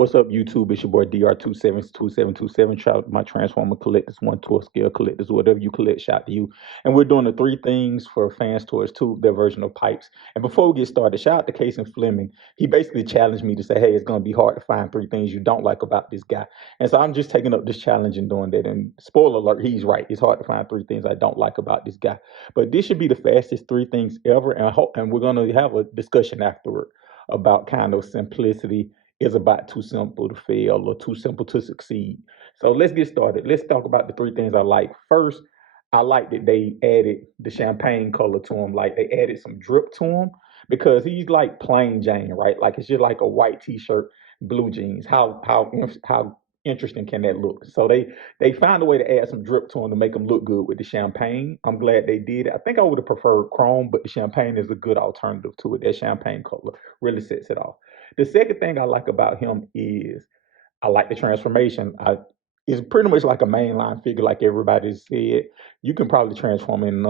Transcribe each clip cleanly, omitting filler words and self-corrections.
What's up, YouTube? It's your boy DR272727. Shout out to my Transformer collectors, one tour scale collectors, whatever you collect, shout out to you. And we're doing the three things for FansToys 2, their version of pipes. And before we get started, shout out to Casey Fleming. He basically challenged me to say, hey, it's going to be hard to find three things you don't like about this guy. And so I'm just taking up this challenge and doing that. And spoiler alert, he's right. It's hard to find three things I don't like about this guy. But this should be the fastest three things ever. And I hope, and we're going to have a discussion afterward about kind of simplicity is about too simple to fail or too simple to succeed. So let's get started. Let's talk about the three things I like. First, I like that they added the champagne color to him. Like they added some drip to him because he's like plain Jane, right? Like it's just like a white t-shirt, blue jeans. How interesting can that look? So they found a way to add some drip to him to make him look good with the champagne. I'm glad they did it. I think I would have preferred chrome, but the champagne is a good alternative to it. That champagne color really sets it off. The second thing I like about him is I like the transformation. It's pretty much like a mainline figure, like everybody said. You can probably transform him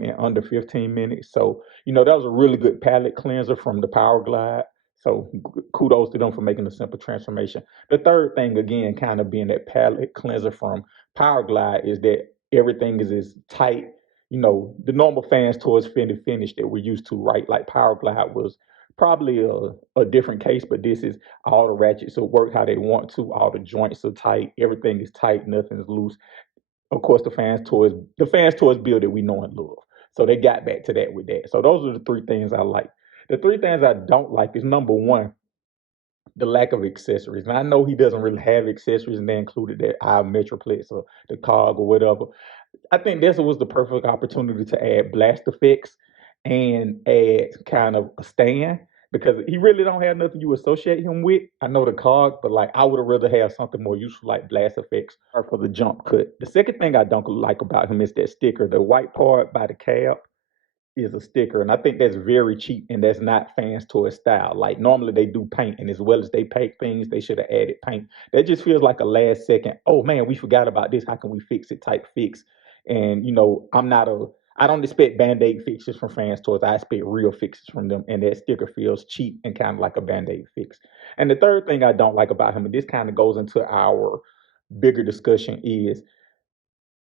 in under 15 minutes. So, that was a really good palette cleanser from the Power Glide. So, kudos to them for making a simple transformation. The third thing, again, kind of being that palette cleanser from Power Glide, is that everything is as tight. The normal fans towards finish that we're used to, right? Like Power Glide was probably a different case, but this is all the ratchets will work how they want to. All the joints are tight. Everything is tight. Nothing's loose. Of course, the fans toys build that we know and love. So they got back to that with that. So those are the three things I like. The three things I don't like is number one, the lack of accessories. And I know he doesn't really have accessories, and they included that eye Metroplex or the cog or whatever. I think this was the perfect opportunity to add blast effects and add kind of a stand because he really don't have nothing you associate him with. I know the cog, but like I would have rather have something more useful like blast effects or for the jump cut. The second thing I don't like about him is that sticker, the white part by the cab is a sticker, and I think that's very cheap, and that's not fans toy style. Like normally they do paint, and as well as they paint things, they should have added paint. That just feels like a last second. Oh man, we forgot about this. How can we fix it? Type fix. And I don't expect band-aid fixes from fans toys. I expect real fixes from them, and that sticker feels cheap and kind of like a band-aid fix. And the third thing I don't like about him, and this kind of goes into our bigger discussion, is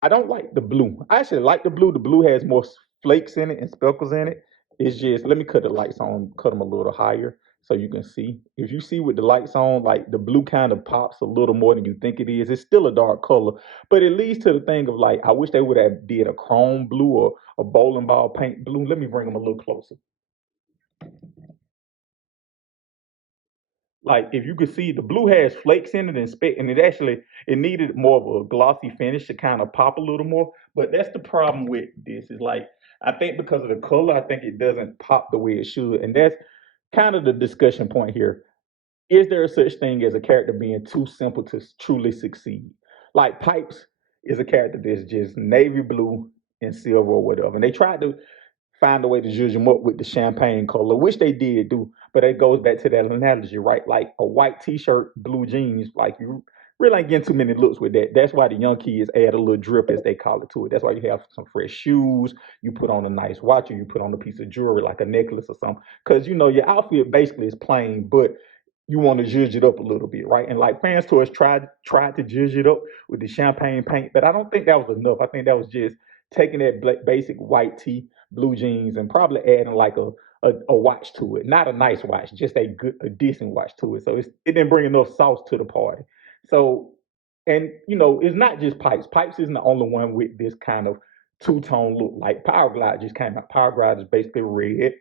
I don't like the blue. I actually like the blue. The blue has more flakes in it and speckles in it. It's just let me cut the lights on, cut them a little higher so you can see. If you see with the lights on, like the blue kind of pops a little more than you think it is. It's still a dark color, but it leads to the thing of like I wish they would have did a chrome blue or a bowling ball paint blue. Let me bring them a little closer. Like if you could see the blue has flakes in it and and it needed more of a glossy finish to kind of pop a little more. But that's the problem with this is like I think because of the color, I think it doesn't pop the way it should, and that's kind of the discussion point here. Is there a such thing as a character being too simple to truly succeed? Like Pipes is a character that's just navy blue and silver or whatever, and they tried to find a way to judge him up with the champagne color, which they did do. But it goes back to that analogy, right? Like a white t-shirt, blue jeans, like you really ain't getting too many looks with that. That's why the young kids add a little drip, as they call it, to it. That's why you have some fresh shoes, you put on a nice watch, or you put on a piece of jewelry like a necklace or something. Because your outfit basically is plain, but you want to judge it up a little bit, right? And like Fans Toys tried to judge it up with the champagne paint, but I don't think that was enough. I think that was just taking that basic white tee, blue jeans, and probably adding like a watch to it. Not a nice watch, just a decent watch to it. So it didn't bring enough sauce to the party. So, and it's not just Pipes. Pipes isn't the only one with this kind of two tone look. Like Power Glide just came out. Power Glide is basically red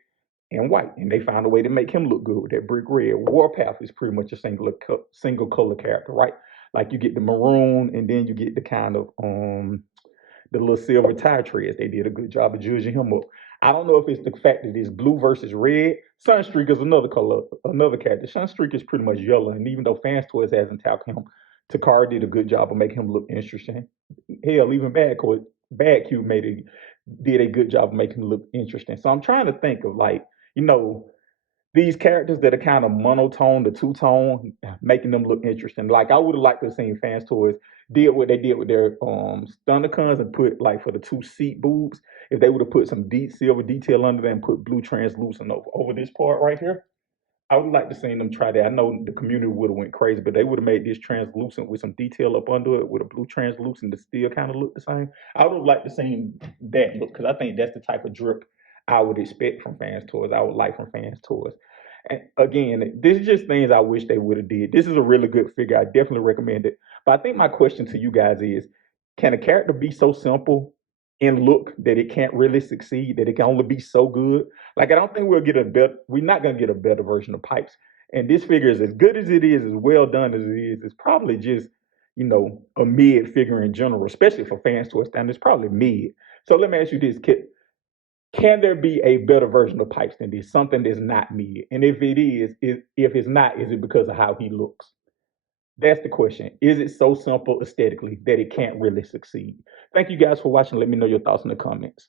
and white, and they found a way to make him look good with that brick red. Warpath is pretty much a single color character, right? Like you get the maroon, and then you get the kind of the little silver tie treads. They did a good job of judging him up. I don't know if it's the fact that it's blue versus red. Sunstreak is another color, another character. Sunstreak is pretty much yellow, and even though Fans Toys hasn't tackled him, Takara did a good job of making him look interesting. Hell, even Bad Cube did a good job of making him look interesting. So I'm trying to think of like, you know, these characters that are kind of monotone to two tone, making them look interesting. Like I would have liked to have seen Fans Toys did what they did with their Stunnercons and put like for the two seat boobs, if they would have put some deep silver detail under there and put blue translucent over this part right here, I would like to see them try that. I know the community would have went crazy, but they would have made this translucent with some detail up under it with a blue translucent that still kind of look the same. I would have liked to see that look because I think that's the type of drip I would expect from Fans Toys. I would like from Fans Toys. And again, this is just things I wish they would have did. This is a really good figure. I definitely recommend it. But I think my question to you guys is, can a character be so simple in look that it can't really succeed, that it can only be so good? Like I don't think we'll get a better. We're not gonna get a better version of Pipes. And this figure is as good as it is, as well done as it is. It's probably just a mid figure in general, especially for fans to a standard. It's probably mid. So let me ask you this: can there be a better version of Pipes than this? Something that's not mid. And if it is if it's not, is it because of how he looks? That's the question. Is it so simple aesthetically that it can't really succeed? Thank you guys for watching. Let me know your thoughts in the comments.